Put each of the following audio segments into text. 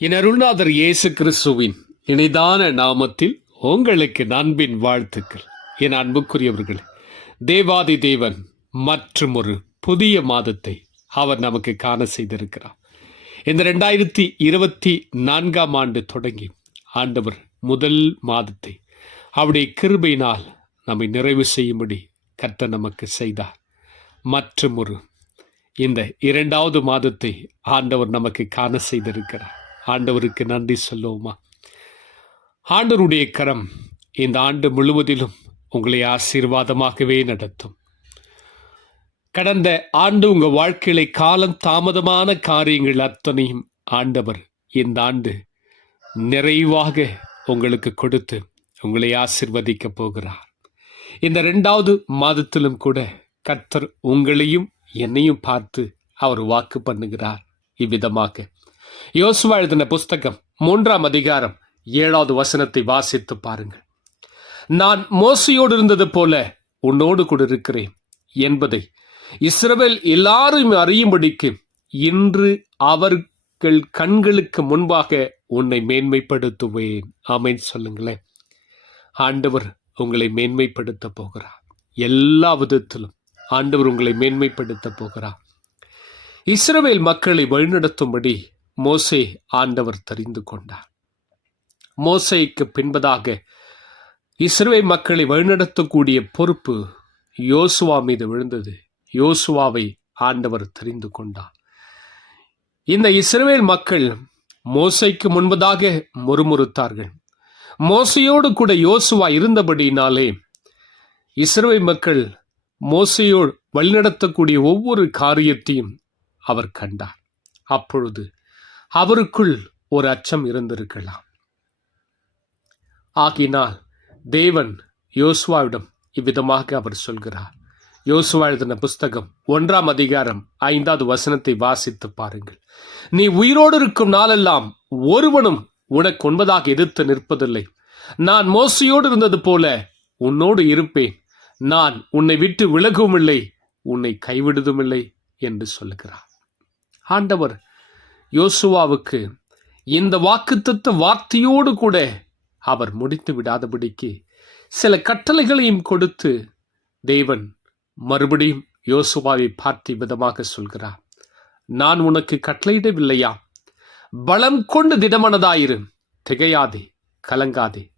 என் அருள்நாதர் இயேசு கிறிஸ்துவின் இணைதான நாமத்தில் உங்களுக்கு நண்பின் வாழ்த்துக்கள். என் அன்புக்குரியவர்களே தேவாதி தேவன் மற்றும் ஒரு புதிய மாதத்தை அவர் நமக்கு காண செய்திருக்கிறார். இந்த ரெண்டாயிரத்தி இருபத்தி நான்காம் ஆண்டு தொடங்கி ஆண்டவர் முதல் மாதத்தை அவருடைய கிருபையினால் நம்மை நிறைவு செய்யும்படி கர்த்தர் நமக்கு செய்தார். மற்றும் ஒரு இந்த இரண்டாவது மாதத்தை ஆண்டவர் நமக்கு காண செய்திருக்கிறார். ஆண்டவருக்கு நன்றி சொல்லுவோமா? ஆண்டவருடைய கரம் இந்த ஆண்டு முழுவதிலும் உங்களை ஆசீர்வாதமாகவே நடத்தும். கடந்த ஆண்டு உங்கள் வாழ்க்கையில காலம் தாமதமான காரியங்கள் அத்தனையும் ஆண்டவர் இந்த ஆண்டு நிறைவாக உங்களுக்கு கொடுத்து உங்களை ஆசிர்வதிக்க போகிறார். இந்த ரெண்டாவது மாதத்திலும் கூட கர்த்தர் உங்களையும் என்னையும் பார்த்து அவர் வாக்கு பண்ணுகிறார். இவ்விதமாக யோசுவா எழுதின புஸ்தகம் மூன்றாம் அதிகாரம் ஏழாவது வசனத்தை வாசித்து பாருங்கள். நான் மோசையோடு இருந்தது போல உன்னோடு கூட இருக்கிறேன் என்பதை இஸ்ரவேல் எல்லாரும் அறியும்படிக்கு இன்று அவர்கள் கண்களுக்கு முன்பாக உன்னை மேன்மைப்படுத்துவேன். ஆமைன்னு சொல்லுங்களேன். ஆண்டவர் உங்களை மேன்மைப்படுத்த போகிறார் எல்லா விதத்திலும் ஆண்டவர் உங்களை மேன்மைப்படுத்த போகிறார் இஸ்ரவேல் மக்களை வழிநடத்தும்படி மோசே ஆண்டவர் தெரிந்து கொண்டார். மோசைக்கு பின்பதாக இஸ்ரேல் மக்களை வழிநடத்தக்கூடிய பொறுப்பு யோசுவா மீது விழுந்தது. யோசுவாவை ஆண்டவர் தெரிந்து கொண்டார். இந்த இஸ்ரேல் மக்கள் மோசைக்கு முன்பதாக முறுமுறுத்தார்கள். மோசையோடு கூட யோசுவா இருந்தபடியினாலே இஸ்ரேல் மக்கள் மோசையோடு வழிநடத்தக்கூடிய ஒவ்வொரு காரியத்தையும் அவர் கண்டார். அப்பொழுது அவருக்குள் ஒரு அச்சம் இருந்திருக்கலாம். ஆகினால் தேவன் யோசுவாவிடம் இவ்விதமாக அவர் சொல்கிறார். யோசுவா எழுதின புஸ்தகம் ஒன்றாம் அதிகாரம் ஐந்தாவது வசனத்தை வாசித்து பாருங்கள். நீ உயிரோடு இருக்கும் நாளெல்லாம் ஒருவனும் உனக்கு ஒன்பதாக எதிர்த்து நிற்பதில்லை. நான் மோசையோடு இருந்தது போல உன்னோடு இருப்பேன். நான் உன்னை விட்டு விலகவும் இல்லை உன்னை கைவிடுதும் இல்லை என்று சொல்லுகிறார். ஆண்டவர் யோசுவாவுக்கு இந்த வாக்குத்தத்த வார்த்தையோடு கூட அவர் முடித்து விடாதபடிக்கு சில கட்டளைகளையும் கொடுத்து தேவன் மறுபடியும் யோசுவாவை பார்த்து விதமாக சொல்கிறார். நான் உனக்கு கட்டளையிடவில்லையா? பலம் கொண்டு திடமனதாயிரு. திகையாதே கலங்காதே.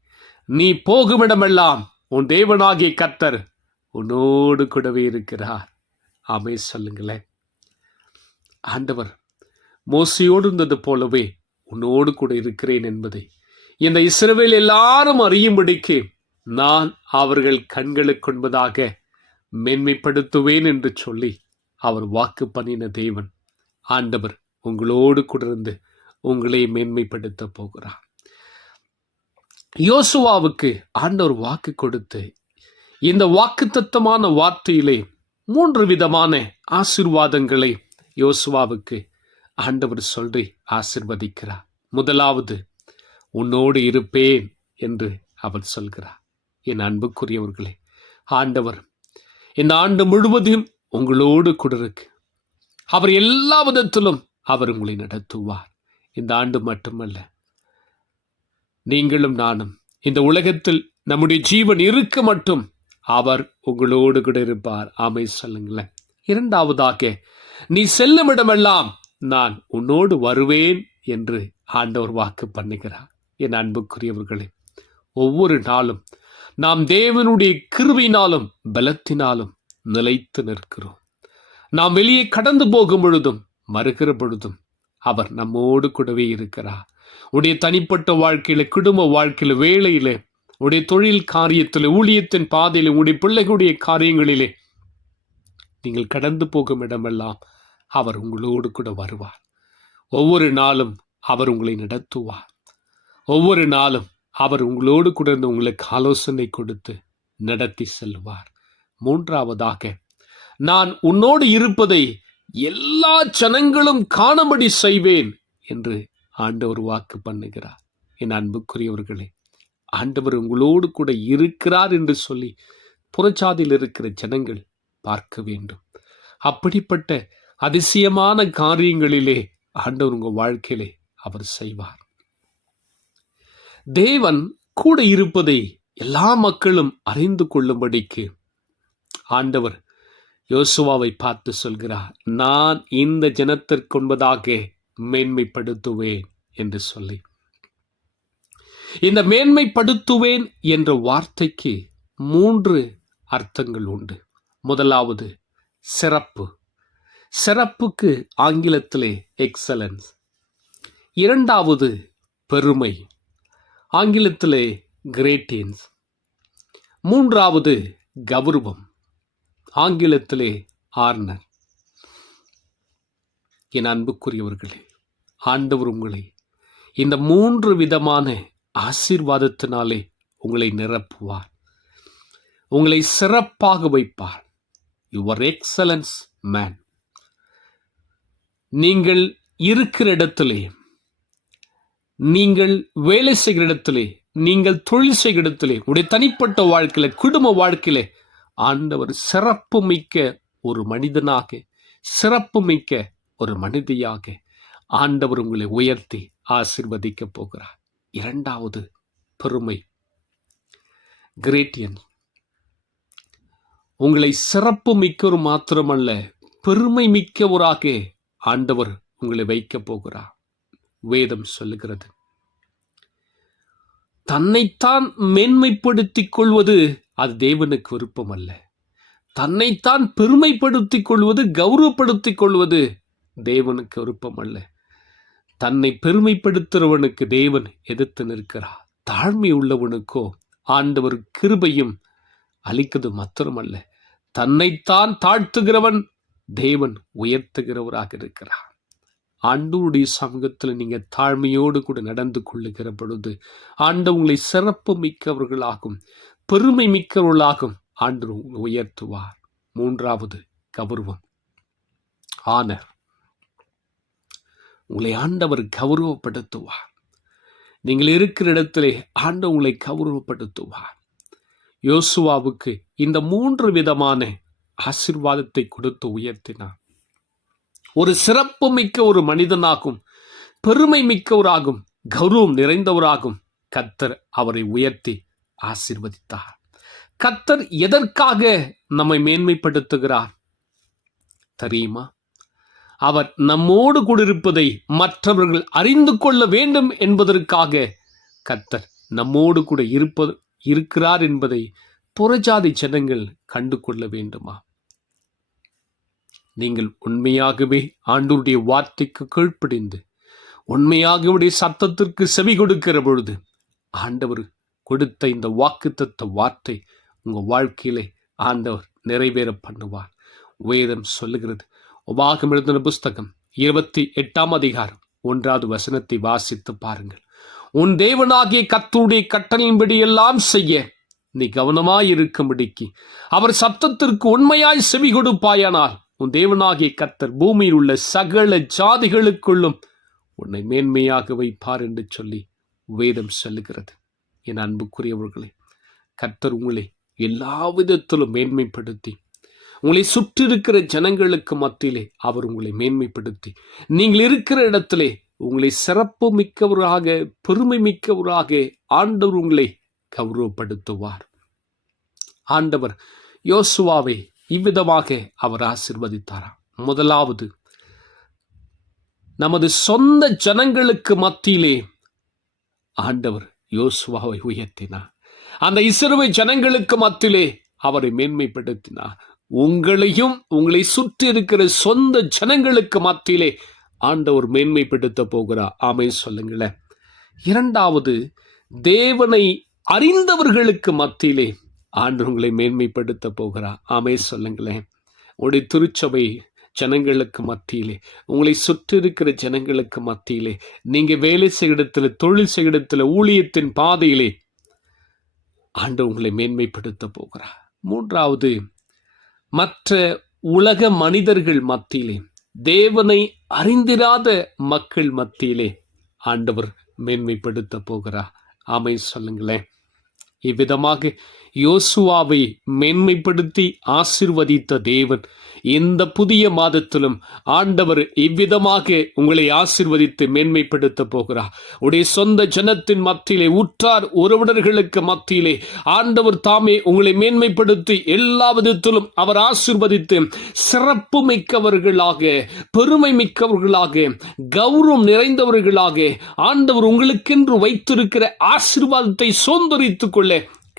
நீ போகுமிடமெல்லாம் உன் தேவனாகிய கர்த்தர் உன்னோடு கூடவே இருக்கிறார். அமே சொல்லுங்களேன். ஆண்டவர் மோசையோடு இருந்தது போலவே உன்னோடு கூட இருக்கிறேன் என்பதை இந்த இஸ்ரவேல் எல்லாரும் அறியும்படிக்கு நான் அவர்கள் கண்களுக்கு கொண்பதாக மேன்மைப்படுத்துவேன் என்று சொல்லி அவர் வாக்கு பண்ணின தேவன் ஆண்டவர் உங்களோடு கூட இருந்து உங்களை மேன்மைப்படுத்த போகிறார். யோசுவாவுக்கு ஆண்டவர் வாக்கு கொடுத்து இந்த வாக்குத்தத்தமான வார்த்தையிலே மூன்று விதமான ஆசிர்வாதங்களை யோசுவாவுக்கு ஆண்டவர் சொல்லி ஆசிர்வதிக்கிறார். முதலாவது உன்னோடு இருப்பேன் என்று அவர் சொல்கிறார். என் அன்புக்குரியவர்களே ஆண்டவர் இந்த ஆண்டு முழுவதும் உங்களோடு கூட இருக்கு. அவர் எல்லா விதத்திலும் அவர் உங்களை நடத்துவார். இந்த ஆண்டு மட்டுமல்ல நீங்களும் நானும் இந்த உலகத்தில் நம்முடைய ஜீவன் இருக்க மட்டும் அவர் உங்களோடு கூட இருப்பார். ஆமை சொல்லுங்களேன். இரண்டாவதாக நீ செல்லும் இடமெல்லாம் நான் உன்னோடு வருவேன் என்று ஆண்டவர் வாக்கு பண்ணுகிறார். என் அன்புக்குரியவர்களே ஒவ்வொரு நாளும் நாம் தேவனுடைய கிருவினாலும் பலத்தினாலும் நிலைத்து நிற்கிறோம். நாம் வெளியே கடந்து போகும் பொழுதும் மறுகிற பொழுதும் அவர் நம்மோடு கூடவே இருக்கிறார். உடைய தனிப்பட்ட வாழ்க்கையில குடும்ப வாழ்க்கையில வேலையில உடைய தொழில் காரியத்தில் ஊழியத்தின் பாதையில உடைய பிள்ளைகளுடைய காரியங்களிலே நீங்கள் கடந்து போகும் இடமெல்லாம் அவர் உங்களோடு கூட வருவார். ஒவ்வொரு நாளும் அவர் உங்களை நடத்துவார். ஒவ்வொரு நாளும் அவர் உங்களோடு கூட இருந்து உங்களுக்கு ஆலோசனை கொடுத்து நடத்தி செல்வார். மூன்றாவதாக நான் உன்னோடு இருப்பதை எல்லா ஜனங்களும் காணும்படி செய்வேன் என்று ஆண்டவர் வாக்கு பண்ணுகிறார். என் அன்புக்குரியவர்களே ஆண்டவர் உங்களோடு கூட இருக்கிறார் என்று சொல்லி புறச்சாதியில் இருக்கிற ஜனங்கள் பார்க்க வேண்டும். அப்படிப்பட்ட அதிசயமான காரியங்களிலே ஆண்டவர் உங்கள் வாழ்க்கையிலே அவர் செய்வார். தேவன் கூட இருப்பதை எல்லா மக்களும் அறிந்து கொள்ளும்படிக்கு ஆண்டவர் யோசுவாவை பார்த்து சொல்கிறார் நான் இந்த ஜனத்திற்கொன்பதாக மேன்மைப்படுத்துவேன் என்று சொல்லி. இந்த மேன்மைப்படுத்துவேன் என்ற வார்த்தைக்கு மூன்று அர்த்தங்கள் உண்டு. முதலாவது சிறப்பு. சிறப்புக்கு ஆங்கிலத்திலே எக்ஸலன்ஸ் இரண்டாவது பெருமை ஆங்கிலத்திலே கிரேட்டியன்ஸ் மூன்றாவது கௌரவம் ஆங்கிலத்திலே ஆர்னர் என் அன்புக்குரியவர்களே ஆண்டவர் உங்களை இந்த மூன்று விதமான ஆசீர்வாதத்தினாலே உங்களை நிரப்புவார். உங்களை சிறப்பாக வைப்பார். யுவர் எக்ஸலன்ஸ் மேன் நீங்கள் இருக்கிற இடத்திலே நீங்கள் வேலை செய்கிற இடத்திலே நீங்கள் தொழில் செய்கிற இடத்திலே உடைய தனிப்பட்ட வாழ்க்கையில குடும்ப வாழ்க்கையில ஆண்டவர் சிறப்பு மிக்க ஒரு மனிதனாக சிறப்பு மிக்க ஒரு மனிதியாக ஆண்டவர் உங்களை உயர்த்தி ஆசிர்வதிக்க போகிறார். இரண்டாவது பெருமை கிரேட்டியன். உங்களை சிறப்பு மிக்கவர் மாத்திரமல்ல பெருமை மிக்கவராக ஆண்டவர் உங்களை வைக்கப் போகிறார். வேதம் சொல்லுகிறது. தன்னைத்தான் மேன்மைப்படுத்திக் கொள்வது அது தேவனுக்கு விருப்பம் அல்ல. தன்னைத்தான் பெருமைப்படுத்திக் கொள்வது கௌரவப்படுத்திக் கொள்வது தேவனுக்கு விருப்பம் அல்ல. தன்னை பெருமைப்படுத்துகிறவனுக்கு தேவன் எதிர்த்து நிற்கிறார். தாழ்மை உள்ளவனுக்கோ ஆண்டவர் கிருபையும் அளிக்கிறது மாத்திரமல்ல. தன்னைத்தான் தாழ்த்துகிறவன் தேவன் உயர்த்துகிறவராக இருக்கிறார். ஆண்டோருடைய சமூகத்தில் நீங்கள் தாழ்மையோடு கூட நடந்து கொள்ளுகிற பொழுது ஆண்டு உங்களை சிறப்பு மிக்கவர்களாகும் பெருமை மிக்கவர்களாகும். ஆண்டு உயர்த்துவார். மூன்றாவது கௌரவம். ஆனர். உங்களை ஆண்டவர் கௌரவப்படுத்துவார். நீங்கள் இருக்கிற இடத்திலே ஆண்டு உங்களை கௌரவப்படுத்துவார். யோசுவாவுக்கு இந்த மூன்று விதமான ஆசிர்வாதத்தை கொடுத்து உயர்த்தினார். ஒரு சிறப்பு மிக்க ஒரு மனிதனாகும் பெருமை மிக்கவராகும் கௌரவம் நிறைந்தவராகும் கத்தர் அவரை உயர்த்தி ஆசிர்வதித்தார். கத்தர் எதற்காக நம்மை மேன்மைப்படுத்துகிறார்? தெரியுமா? அவர் நம்மோடு கூடியிருப்பதை மற்றவர்கள் அறிந்து கொள்ள வேண்டும் என்பதற்காக கத்தர் நம்மோடு கூட இருப்பது இருக்கிறார் என்பதை புறஜாதி ஜனங்கள் கண்டு கொள்ள வேண்டுமா? நீங்கள் உண்மையாகவே ஆண்டவருடைய வார்த்தைக்கு கீழ்ப்படிந்து உண்மையாகவே சத்தத்திற்கு செவி கொடுக்கிற பொழுது ஆண்டவர் கொடுத்த இந்த வாக்குத்தத்த வார்த்தை உங்கள் வாழ்க்கையிலே ஆண்டவர் நிறைவேற பண்ணுவார். வேதம் சொல்லுகிறது உபாகம் எழுதின புஸ்தகம் இருபத்தி எட்டாம் அதிகாரம் ஒன்றாவது வசனத்தை வாசித்து பாருங்கள். உன் தேவனாகிய கத்துடைய கட்டளையின்படி எல்லாம் செய்ய நீ கவனமாயிருக்கும்படிக்கு அவர் சத்தத்திற்கு உண்மையாய் செவி கொடுப்பாயானால் உன் தேவனாகிய கத்தர் பூமியில் உள்ள சகல ஜாதிகளுக்குள்ளும் உன்னை மேன்மையாக வைப்பார் என்று சொல்லி வேதம் சொல்லுகிறது. என் அன்புக்குரியவர்களே கர்த்தர் உங்களை எல்லா விதத்திலும் மேன்மைப்படுத்தி உங்களை சுற்றிருக்கிற ஜனங்களுக்கு மத்தியிலே அவர் உங்களை மேன்மைப்படுத்தி நீங்கள் இருக்கிற இடத்திலே உங்களை சிறப்பு மிக்கவராக பெருமை மிக்கவராக ஆண்டவர் உங்களை கௌரவப்படுத்துவார். ஆண்டவர் யோசுவாவை இவ்விதமாக அவர் ஆசிர்வதித்தாராம் முதலாவது நமது சொந்த ஜனங்களுக்கு மத்தியிலே ஆண்டவர் யோசுவாவை உயர்த்தினார். அந்த இசிறுவை ஜனங்களுக்கு மத்தியிலே அவரை மேன்மைப்படுத்தினார். உங்களையும் உங்களை சுற்றி இருக்கிற சொந்த ஜனங்களுக்கு மத்தியிலே ஆண்டவர் மேன்மைப்படுத்த போகிறார். ஆமை சொல்லுங்களேன். இரண்டாவது தேவனை அறிந்தவர்களுக்கு மத்தியிலே ஆண்டு உங்களை மேன்மைப்படுத்த போகிறார். ஆமே சொல்லுங்களேன். உடைய திருச்சபை ஜனங்களுக்கு மத்தியிலே உங்களை சுற்றி இருக்கிற ஜனங்களுக்கு மத்தியிலே நீங்க வேலை செய்கிடத்துல தொழில் செய்கிடத்துல ஊழியத்தின் பாதையிலே ஆண்டு உங்களை மேன்மைப்படுத்த போகிறார். மூன்றாவது மற்ற உலக மனிதர்கள் மத்தியிலே தேவனை அறிந்திராத மக்கள் மத்தியிலே ஆண்டவர் மேன்மைப்படுத்த போகிறார். ஆமை சொல்லுங்களேன். இவ்விதமாக யோசுவாவை மேன்மைப்படுத்தி ஆசிர்வதித்த தேவன். இந்த புதிய மாதத்திலும் ஆண்டவர் இவ்விதமாக உங்களை ஆசிர்வதித்து மேன்மைப்படுத்த போகிறார். உடைய சொந்த ஜனத்தின் மத்தியிலே உற்றார் உறவினர்களுக்கு மத்தியிலே ஆண்டவர் தாமே உங்களை மேன்மைப்படுத்தி எல்லா விதத்திலும் அவர் ஆசிர்வதித்து சிறப்பு மிக்கவர்களாக பெருமை மிக்கவர்களாக கௌரவம் நிறைந்தவர்களாக ஆண்டவர் உங்களுக்கென்று வைத்திருக்கிற ஆசிர்வாதத்தை சோந்தரித்துக் கொள்ள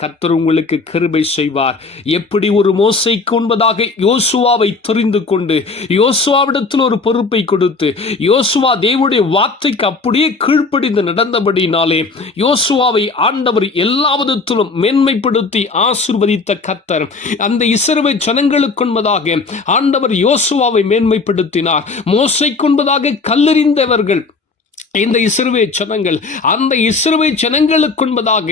கர்த்தர் உங்களுக்கு கிருபை செய்வார். எப்படி ஒரு மோசைக்கு உண்பதாக யோசுவாவை தெரிந்து கொண்டு யோசுவாவிடத்தில் ஒரு பொறுப்பை கொடுத்து யோசுவா தேவனுடைய வார்த்தைக்கு அப்படியே கீழ்ப்படிந்து நடந்தபடினாலே யோசுவாவை ஆண்டவர் எல்லா விதத்திலும் மேன்மைப்படுத்தி ஆசிர்வதித்த கர்த்தர். அந்த இசைவை ஜனங்களுக்கு உண்பதாக ஆண்டவர் யோசுவாவை மேன்மைப்படுத்தினார். மோசைக்கு உண்பதாக கல்லறிந்தவர்கள் இந்த இஸ்ரவே ஜனங்கள் அந்த இஸ்ரவே ஜனங்களுக்குன்பதாக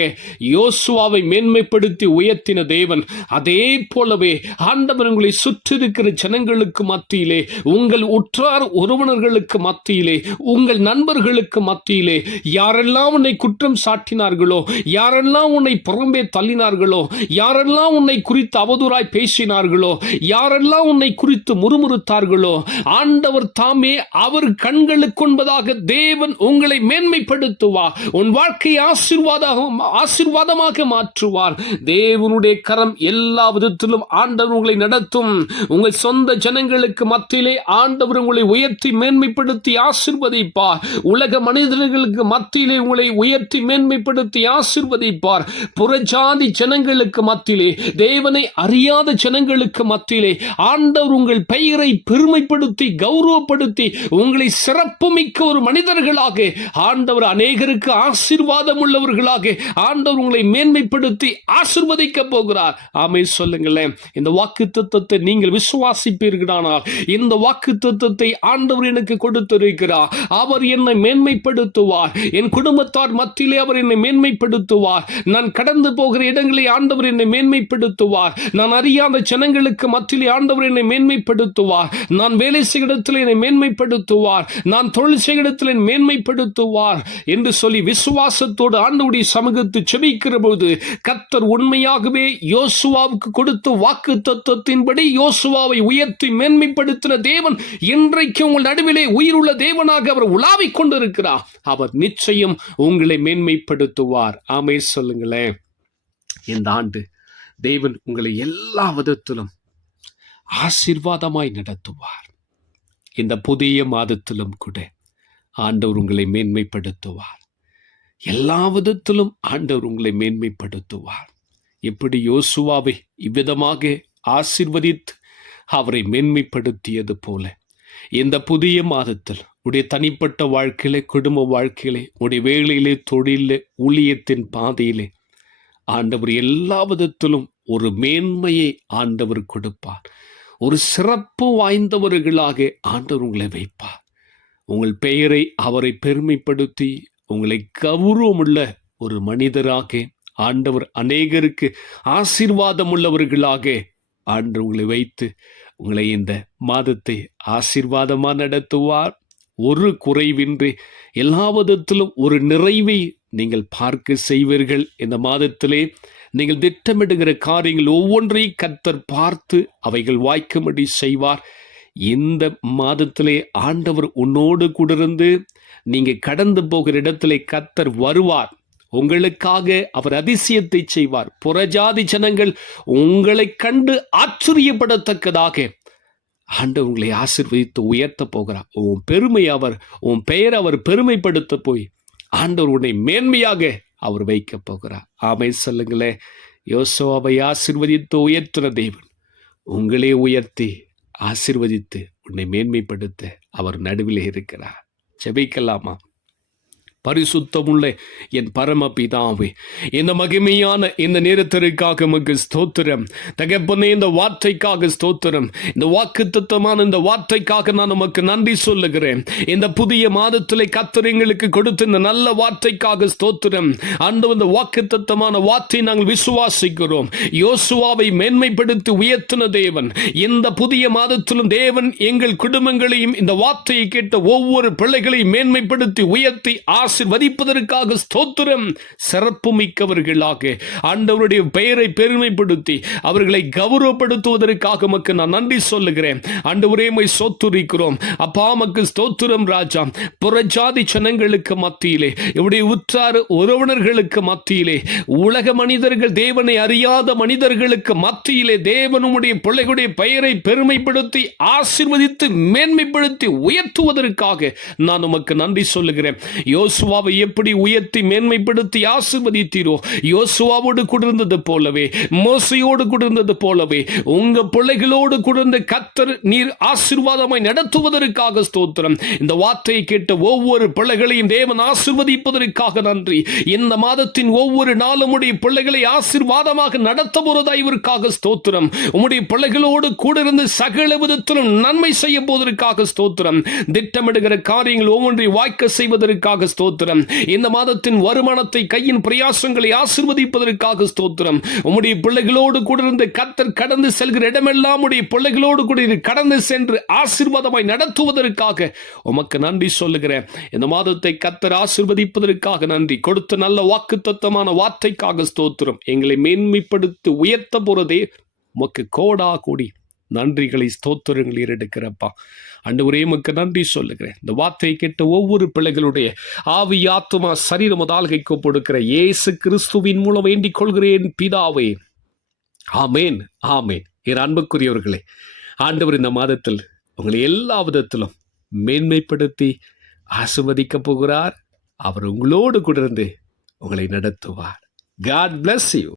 யோசுவாவை மேன்மைப்படுத்தி உயர்த்தின தேவன். அதே போலவே ஆண்டவர் உங்களை சுற்றிருக்கிற ஜனங்களுக்கு மத்தியிலே உங்கள் உற்றார் உறவினர்களுக்கு மத்தியிலே உங்கள் நண்பர்களுக்கு மத்தியிலே யாரெல்லாம் உன்னை குற்றம் சாட்டினார்களோ யாரெல்லாம் உன்னை புறம்பே தள்ளினார்களோ யாரெல்லாம் உன்னை குறித்து அவதூறாய் பேசினார்களோ யாரெல்லாம் உன்னை குறித்து முறுமுறுத்தார்களோ ஆண்டவர் தாமே அவர் கண்களுக்கு என்பதாக தேவன் தேவன் உங்களை மேன்மைப்படுத்துவார் உன் வாழ்க்கை ஆசீர்வாதமாக ஆசீர்வாதமாக மாற்றுவார். தேவனுடைய கரம் எல்லா விதத்திலும் ஆண்டவர் உங்களை நடத்தும். உங்கள் சொந்த ஜனங்களுக்கு மத்தியிலே ஆண்டவர் உங்களை உயர்த்தி மேன்மைப்படுத்தி ஆசிர்வதிப்பார். உலக மனிதர்களுக்கு மத்தியிலே உங்களை உயர்த்தி மேன்மைப்படுத்தி ஆசிர்வதிப்பார். புறஜாதி ஜனங்களுக்கு மத்தியிலே தேவனை அறியாத ஜனங்களுக்கு மத்தியிலே ஆண்டவர் உங்கள் பெயரை பெருமைப்படுத்தி கௌரவப்படுத்தி உங்களை சிறப்புமிக்க ஒரு மனிதர்கள் மனிதர்களாக ஆண்டவர் அநேகருக்கு ஆசீர்வாதம் உள்ளவர்களாக ஆண்டவர் உங்களை மேன்மைப்படுத்தி ஆசிர்வதிக்க போகிறார். ஆமை சொல்லுங்களேன். இந்த வாக்கு தத்துவத்தை நீங்கள் விசுவாசிப்பீர்களானால் இந்த வாக்கு தத்துவத்தை ஆண்டவர் எனக்கு கொடுத்திருக்கிறார். அவர் என்னை மேன்மைப்படுத்துவார். என் குடும்பத்தார் மத்தியிலே அவர் என்னை மேன்மைப்படுத்துவார். நான் கடந்து போகிற இடங்களை ஆண்டவர் என்னை மேன்மைப்படுத்துவார். நான் அறியாத ஜனங்களுக்கு மத்தியிலே ஆண்டவர் என்னை மேன்மைப்படுத்துவார். நான் வேலை செய்கிற இடத்தில் என்னை மேன்மைப்படுத்துவார். நான் தொழில் செய்கிற இடத்தில் மேன்மை மேன்மைப்படுத்துவார் என்று சொல்லி விசுவாசத்தோடு ஆண்டவுடைய சமூகத்து செபிக்கிற போது கத்தர் உண்மையாகவே யோசுவாவுக்கு கொடுத்த வாக்கு தத்துவத்தின்படி யோசுவாவை உயர்த்தி மேன்மைப்படுத்தின தேவன் இன்றைக்கு உங்கள் நடுவிலே உயிருள்ள தேவனாக அவர் உலாவிக் கொண்டிருக்கிறார். அவர் நிச்சயம் உங்களை மேன்மைப்படுத்துவார். ஆமே சொல்லுங்களேன். இந்த ஆண்டு தேவன் உங்களை எல்லா விதத்திலும் ஆசீர்வாதமாய் நடத்துவார். இந்த புதிய மாதத்திலும் கூட. ஆண்டவர் உங்களை மேன்மைப்படுத்துவார். எல்லா விதத்திலும் ஆண்டவர் உங்களை மேன்மைப்படுத்துவார். எப்படி யோசுவாவை இவ்விதமாக ஆசிர்வதித்து அவரை மேன்மைப்படுத்தியது போல இந்த புதிய மாதத்தில் உடைய தனிப்பட்ட வாழ்க்கையிலே குடும்ப வாழ்க்கையிலே உடைய வேலையிலே தொழிலே ஊழியத்தின் பாதையிலே ஆண்டவர் எல்லா விதத்திலும் ஒரு மேன்மையை ஆண்டவர் கொடுப்பார். ஒரு சிறப்பு வாய்ந்தவர்களாக ஆண்டவர் உங்களை வைப்பார். உங்கள் பெயரை அவரை பெருமைப்படுத்தி உங்களை கௌரவமுள்ள ஒரு மனிதராக ஆண்டவர் அநேகருக்கு ஆசீர்வாதம் உள்ளவர்களாக ஆண்டு உங்களை வைத்து உங்களை இந்த மாதத்தை ஆசீர்வாதமாக நடத்துவார். ஒரு குறைவின்றி எல்லா விதத்திலும் ஒரு நிறைவை நீங்கள் பார்க்க செய்வீர்கள். இந்த மாதத்திலே நீங்கள் திட்டமிடுகிற காரியங்கள் ஒவ்வொன்றையும் கத்தர் பார்த்து அவைகள் வாய்க்கும்படி செய்வார். இந்த மாதத்திலே ஆண்டவர் உன்னோடு கூட இருந்து நீங்க கடந்து போகிற இடத்திலே கத்தர் வருவார். உங்களுக்காக அவர் அதிசயத்தை செய்வார். புறஜாதி ஜனங்கள் உங்களை கண்டு ஆச்சரியப்படத்தக்கதாக ஆண்டு உங்களை ஆசிர்வதித்து உயர்த்த போகிறார். உன் பெருமை அவர் உன் பெயர் அவர் பெருமைப்படுத்த போய் ஆண்டவர் உன்னை மேன்மையாக அவர் வைக்க போகிறார். ஆமை சொல்லுங்களேன். யோசோவை ஆசிர்வதித்து உயர்த்தின தேவன் உங்களே உயர்த்தி ஆசிர்வதித்து உன்னை மேன்மைப்படுத்த அவர் நடுவில் இருக்கிறார். ஜெபிக்கலாமா? பரிசுத்தமுள்ள. என் பரமபிதாவே இந்த மகிமையான இந்த நேரத்திற்காக உமக்கு ஸ்தோத்திரம். தகப்பனே இந்த வார்த்தைக்காக ஸ்தோத்திரம். இந்த வாக்குத்தத்தமான இந்த வார்த்தைக்காக நான் உமக்கு நன்றி சொல்லுகிறேன். இந்த புதிய மாதத்திலே கத்தர் எங்களுக்கு கொடுத்த இந்த நல்ல வார்த்தைக்காக ஸ்தோத்திரம். அந்த இந்த வாக்குத்தத்தமான வார்த்தை நாங்கள் விசுவாசிக்கிறோம். யோசுவாவை மேன்மைப்படுத்தி உயர்த்தின தேவன் இந்த புதிய மாதத்திலும் தேவன் எங்கள் குடும்பங்களையும் இந்த வார்த்தையை கேட்ட ஒவ்வொரு பிள்ளைகளையும் மேன்மைப்படுத்தி உயர்த்தி ஆசிர்வதிப்பதற்காக ஸ்தோத்திரம். சிறப்பு மிக்கவர்களாக ஆண்டவருடைய பெயரை பெருமைப்படுத்தி அவர்களை கௌரவப்படுத்துவதற்காக மக்கள் நான் நன்றி சொல்லுகிறேன். ஆண்டவரே உம்மை சோத்துரிக்கிறோம். அப்பா மக்கு ஸ்தோத்திரம் ராஜா. புறஜாதி ஜனங்களுக்கு மத்தியிலே இவருடைய உற்றார் உறவினர்களுக்கு மத்தியிலே உலக மனிதர்கள் தேவனை அறியாத மனிதர்களுக்கு மத்தியிலே தேவனுடைய பிள்ளைகளுடைய பெயரை பெருமைப்படுத்தி ஆசிர்வதித்து மேன்மைப்படுத்தி உயர்த்துவதற்காக நான் உமக்கு நன்றி சொல்லுகிறேன். யோசுவாவை எப்படி உயர்த்தி மேன்மைப்படுத்தி ஆசிர்வதித்தீரோ? யோசுவாவோடு கூட இருந்தது போலவே மோசையோடு கூட இருந்தது போலவே உங்க பிள்ளைகளோடு கூட இருந்த கத்தர் நீர் ஆசீர்வாதமாய் நடத்துவதற்காக ஸ்தோத்திரம். இந்த வார்த்தையை கேட்ட ஒவ்வொரு பிள்ளைகளையும் தேவன் ஆசிர்வதிப்பதற்காக நன்றி. இந்த மாதத்தின் ஒவ்வொரு நாளும் உடைய பிள்ளைகளை ஆசீர்வாதமாக நடத்த இவருக்காக ஸ்தோத்திரம். உம்முடைய பிள்ளைகளோடு கூட இருந்து சகல விதத்திலும் நன்மை செய்ய போவதற்காக ஸ்தோத்திரம். திட்டமிடுகிற காரியங்கள் ஒவ்வொன்றை வாய்க்க செய்வதற்காக ஸ்தோத்திரம். ஸ்தோத்திரம். இந்த மாதத்தின் வருமானத்தை கையின் பிரயாசங்களை ஆசிர்வதிப்பதற்காக ஸ்தோத்திரம். உம்முடைய பிள்ளைகளோடு கூட இருந்து கத்தர் கடந்து செல்கிற இடமெல்லாம் உடைய பிள்ளைகளோடு கூட இரு கடந்து சென்று ஆசிர்வாதமாய் நடத்துவதற்காக உமக்கு நன்றி சொல்லுகிறேன். இந்த மாதத்தை கத்தர் ஆசிர்வதிப்பதற்காக நன்றி. கொடுத்த நல்ல வாக்கு தத்தமான வார்த்தைக்காக ஸ்தோத்திரம். எங்களை மேன்மைப்படுத்தி உயர்த்த போறதே உமக்கு கோடா கூடி. நன்றிகளை ஸ்தோத்திரங்கள் எடுக்கிறப்பா ஒரே மக்கு நன்றி சொல்லுகிறேன். இந்த வார்த்தையை கேட்ட ஒவ்வொரு பிள்ளைகளுடைய ஆவி ஆத்துமா சரீரம் முதல்கைக்கு கொடுக்கிற இயேசு கிறிஸ்துவின் மூலம் வேண்டிக் கொள்கிறேன் பிதாவே. ஆமேன் ஆமேன். என் அன்புக்குரியவர்களே ஆண்டவர் இந்த மாதத்தில் உங்களை எல்லா விதத்திலும் மேன்மைப்படுத்தி ஆசிர்வதிக்கப் போகிறார். அவர் உங்களோடு கூட இருந்து உங்களை நடத்துவார். God bless you